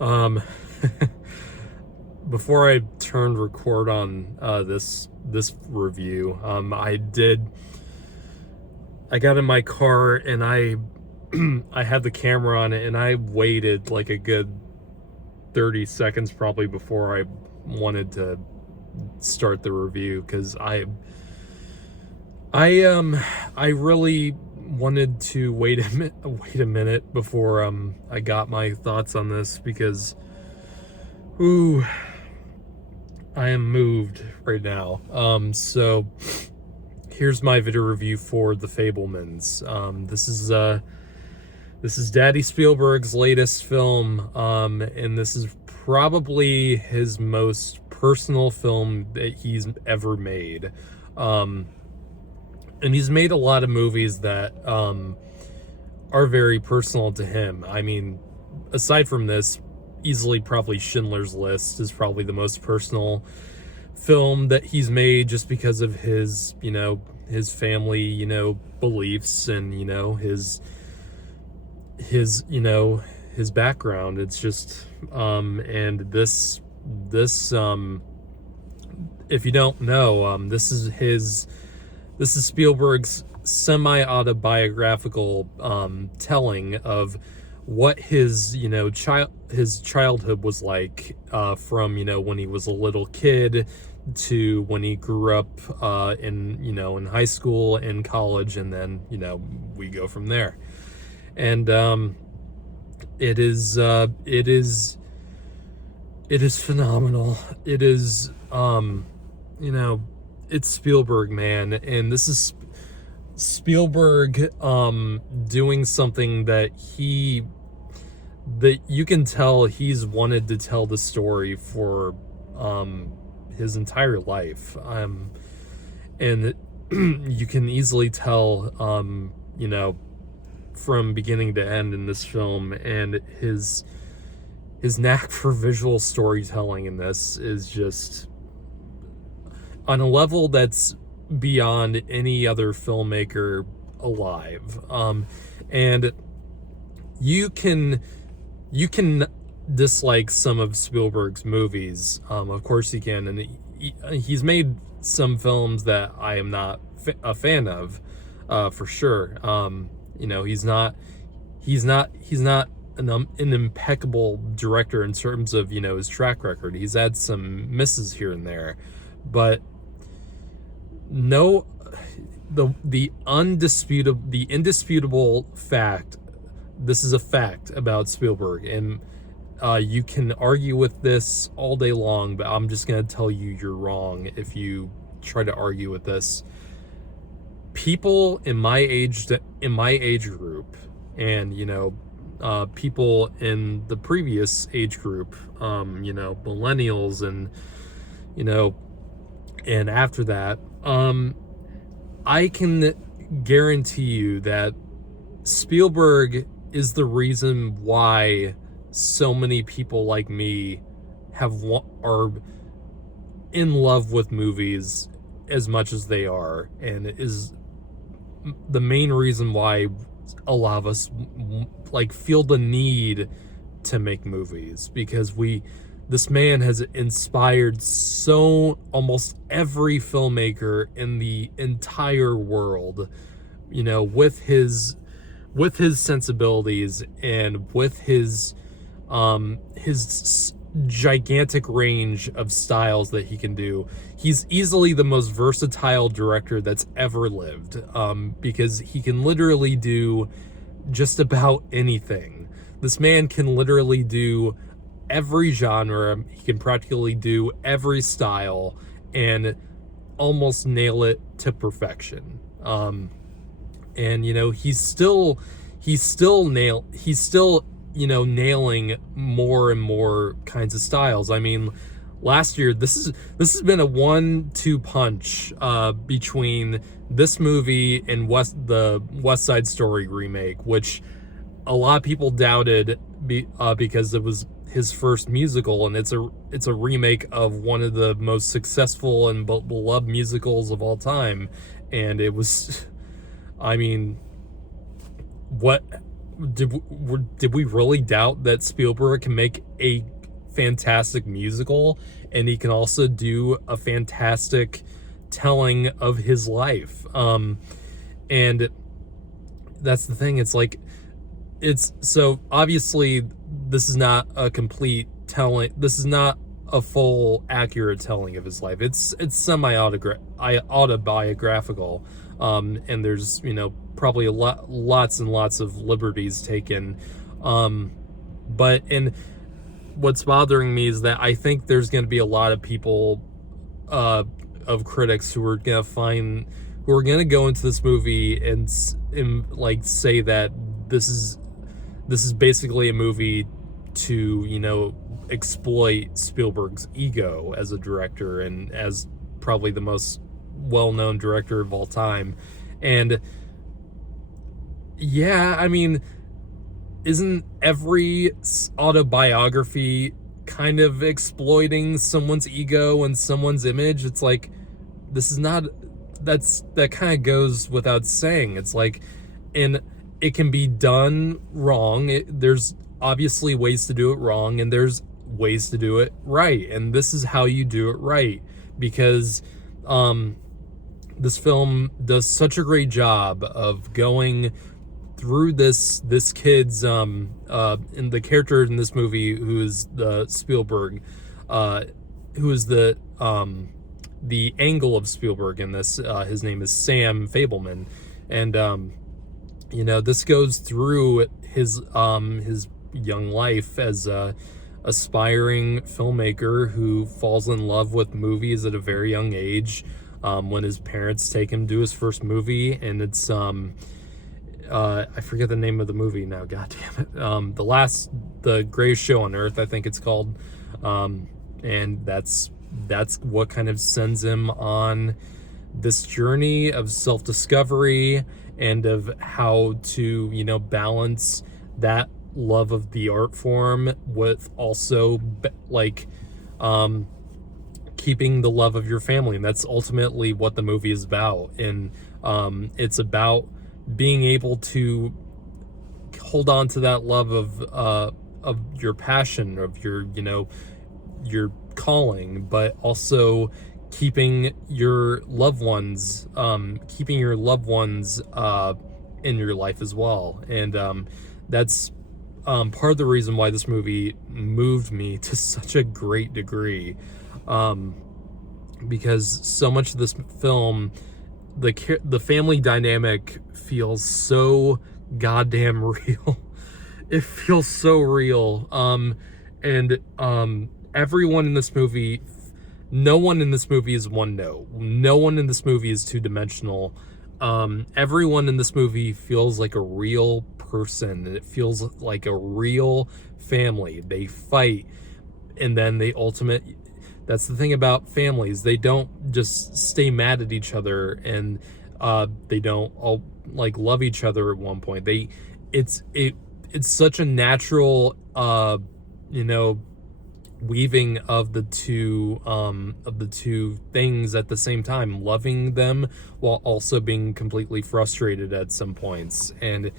Um, Before I turned record on this review, I got in my car and I had the camera on it, and I waited like a good 30 seconds probably before I wanted to start the review, because I really wanted to wait a minute before I got my thoughts on this, because ooh, I am moved right now. So here's my video review for The Fabelmans. This is Daddy Spielberg's latest film, and this is probably his most personal film that he's ever made. And he's made a lot of movies that are very personal to him. I mean, aside from this, easily probably Schindler's List is probably the most personal film that he's made, just because of his, his family, beliefs, and, his background. It's just, and this, if you don't know, this is Spielberg's semi-autobiographical telling of what his childhood was like, from when he was a little kid to when he grew up in high school and college, and then we go from there. And it is phenomenal. It is it's Spielberg, man, and this is Spielberg doing something that you can tell he's wanted to tell the story for his entire life, and you can easily tell from beginning to end in this film. And his knack for visual storytelling in this is just on a level that's beyond any other filmmaker alive. And you can dislike some of Spielberg's movies, of course you can, and he's made some films that I am not a fan of, for sure. He's not an impeccable director in terms of his track record. He's had some misses here and there, but no, the indisputable fact, this is a fact about Spielberg, and you can argue with this all day long, but I'm just gonna tell you you're wrong if you try to argue with this. People in my age group, and people in the previous age group, millennials, and and after that, I can guarantee you that Spielberg is the reason why so many people like me are in love with movies as much as they are, and is the main reason why a lot of us feel the need to make movies, because this man has inspired almost every filmmaker in the entire world, with his sensibilities, and with his gigantic range of styles that he can do. He's easily the most versatile director that's ever lived, because he can literally do just about anything. This man can literally do every genre. He can practically do every style and almost nail it to perfection. And he's still nailing more and more kinds of styles. I mean, last year, this has been a 1-2 punch between this movie and the West Side Story remake, which a lot of people doubted because it was his first musical, and it's a remake of one of the most successful and beloved musicals of all time. And it was, I mean, what did we really doubt that Spielberg can make a fantastic musical, and he can also do a fantastic telling of his life? And that's the thing. It's like, it's so obviously this is not a complete telling. This is not a full accurate telling of his life. It's semi-autobiographical, and there's, you know, probably lots and lots of liberties taken, but and what's bothering me is that I think there's going to be a lot of people, of critics, who are going to go into this movie and like say that this is basically a movie to, you know, exploit Spielberg's ego as a director and as probably the most well-known director of all time. And yeah, I mean, isn't every autobiography kind of exploiting someone's ego and someone's image? It's like, this is not, that kind of goes without saying. It's like, and it can be done wrong. There's obviously ways to do it wrong, and there's ways to do it right, and this is how you do it right, because this film does such a great job of going through this kid's and the character in this movie, who is the Spielberg, who is the angle of Spielberg in this. His name is Sam Fabelman, and you know, this goes through his young life as a aspiring filmmaker who falls in love with movies at a very young age, when his parents take him to his first movie, and it's I forget the name of the movie now, god damn it, the Greatest Show on Earth, I think it's called, and that's what kind of sends him on this journey of self-discovery and of how to, you know, balance that love of the art form with also like keeping the love of your family. And that's ultimately what the movie is about. And it's about being able to hold on to that love of your passion, of your, you know, your calling, but also keeping your loved ones in your life as well. And that's part of the reason why this movie moved me to such a great degree, because so much of this film, the family dynamic feels so goddamn real. It feels so real. And everyone in this movie, no one in this movie is one note. No one in this movie is two-dimensional. Everyone in this movie feels like a real person, and it feels like a real family. They fight, and then that's the thing about families. They don't just stay mad at each other, and they don't all like love each other at one point. It's such a natural, you know, weaving of the two things at the same time, loving them while also being completely frustrated at some points. And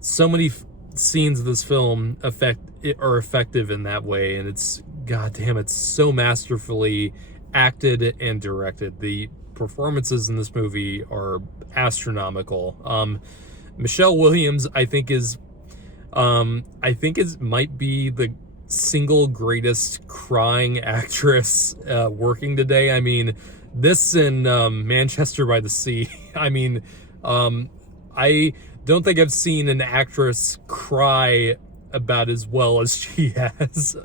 so many scenes of this film are effective in that way, and it's goddamn, it's so masterfully acted and directed. The performances in this movie are astronomical. Michelle Williams, I think might be the single greatest crying actress working today. I mean, this and Manchester by the Sea. I mean, I don't think I've seen an actress cry about as well as she has,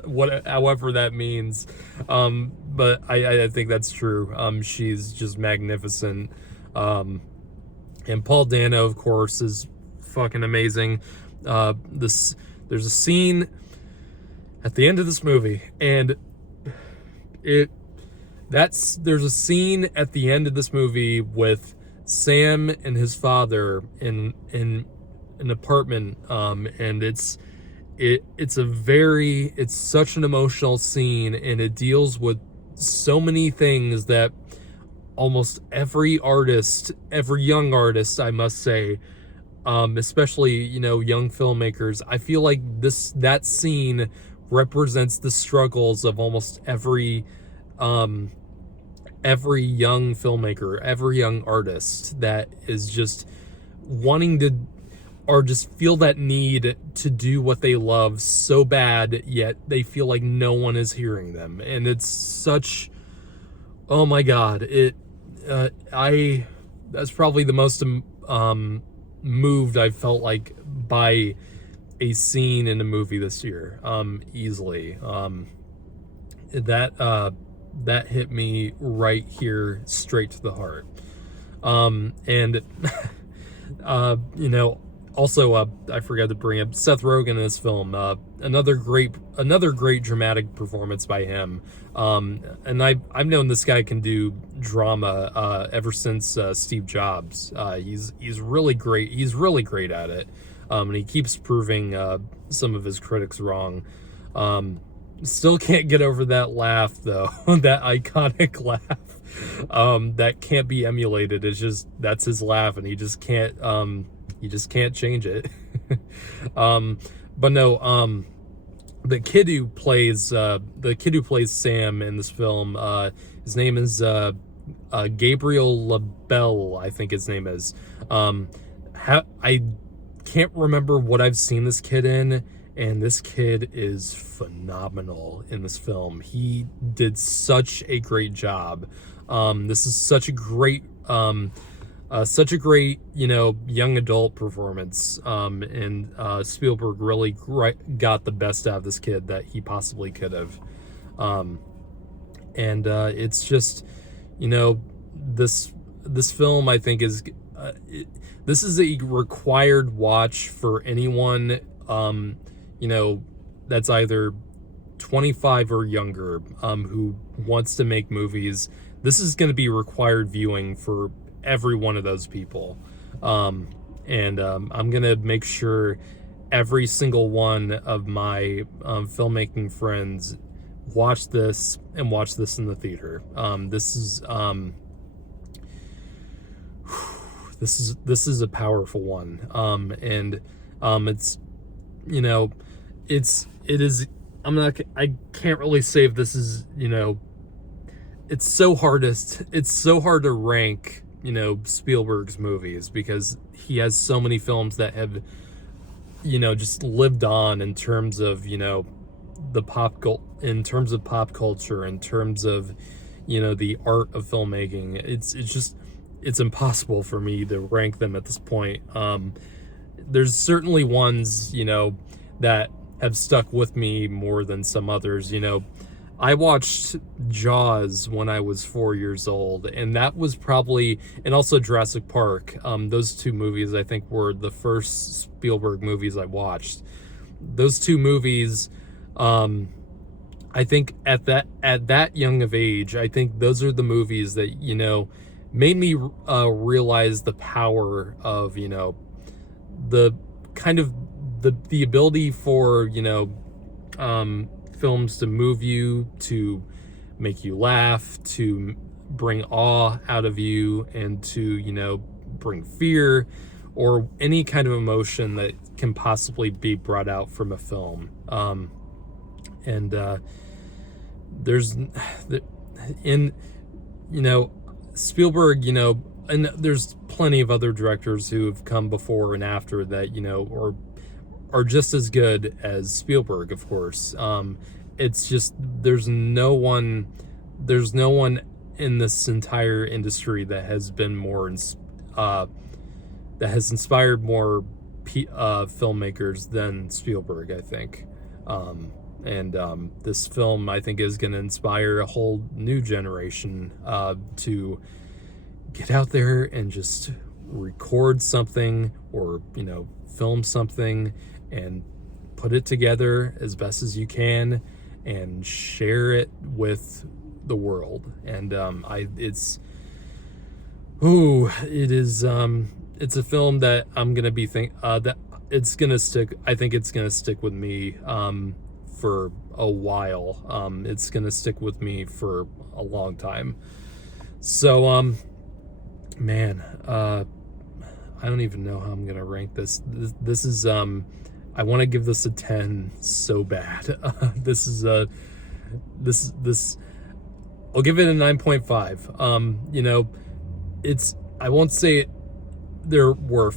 however that means. But I think that's true. She's just magnificent. And Paul Dano, of course, is fucking amazing. There's a scene at the end of this movie, and there's a scene at the end of this movie with Sam and his father in an apartment, and it's such an emotional scene, and it deals with so many things that almost every young artist, I must say, especially, young filmmakers. I feel like that scene represents the struggles of almost um, every young filmmaker, every young artist that is just wanting to, or just feel that need to do what they love so bad, yet they feel like no one is hearing them. And it's such, oh my God, that's probably the most, moved I've felt like by a scene in a movie this year, easily. That hit me right here, straight to the heart. And also, I forgot to bring up Seth Rogen in this film. Another great dramatic performance by him. And I've known this guy can do drama ever since Steve Jobs. He's really great. He's really great at it. And he keeps proving some of his critics wrong. Still can't get over that laugh though. That iconic laugh that can't be emulated. It's just, that's his laugh, and he just can't change it. But no, the kid who plays Sam in this film, his name is Gabriel LaBelle, I think his name is. I can't remember what I've seen this kid in, and this kid is phenomenal in this film. He did such a great job. This is such a great young adult performance. And Spielberg really got the best out of this kid that he possibly could have. And it's just, this film, I think, is this is a required watch for anyone, that's either 25 or younger, who wants to make movies. This is going to be required viewing for every one of those people. And I'm going to make sure every single one of my filmmaking friends watch this in the theater. This is a powerful one. And I can't really say if this is, it's so hard to rank, Spielberg's movies, because he has so many films that have, just lived on in terms of, the pop culture, in terms of, the art of filmmaking. It's impossible for me to rank them at this point. There's certainly ones, that have stuck with me more than some others. I watched Jaws when I was 4 years old, and that was probably, and also Jurassic Park. Those two movies, I think, were the first Spielberg movies I watched. Those two movies, I think at that young of age, I think those are the movies that, made me realize the power of, the kind of the ability for, films to move you, to make you laugh, to bring awe out of you, and to, bring fear or any kind of emotion that can possibly be brought out from a film. Spielberg, and there's plenty of other directors who have come before and after that, are just as good as Spielberg, of course. It's just, there's no one in this entire industry that has been more, that has inspired more filmmakers than Spielberg, I think. This film, I think, is going to inspire a whole new generation to get out there and just record something, or film something, and put it together as best as you can and share it with the world. And it's a film that I'm gonna be that it's gonna stick. I think it's gonna stick with me for a while. It's gonna stick with me for a long time. So man, I don't even know how I'm gonna rank this. This is I want to give this a 10 so bad. This I'll give it a 9.5. You know, it's, I won't say there were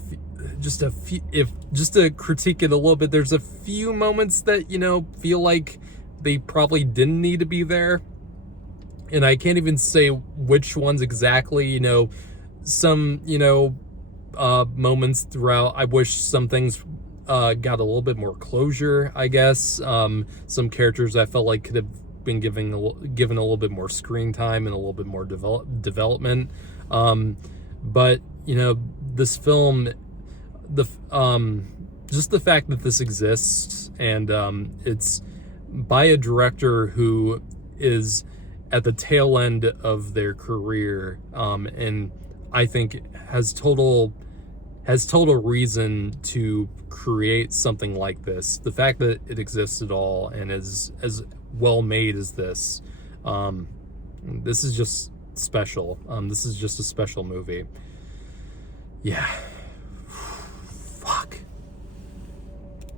just a few, if just to critique it a little bit, there's a few moments that, you know, feel like they probably didn't need to be there. And I can't even say which ones exactly, you know, some, you know, moments throughout, I wish some things got a little bit more closure, I guess. Some characters I felt like could have been given a little bit more screen time and a little bit more development. But, you know, this film, just the fact that this exists, and it's by a director who is at the tail end of their career, and I think has total reason to create something like this. The fact that it exists at all and is as well made as this, this is just special. This is just a special movie. Yeah.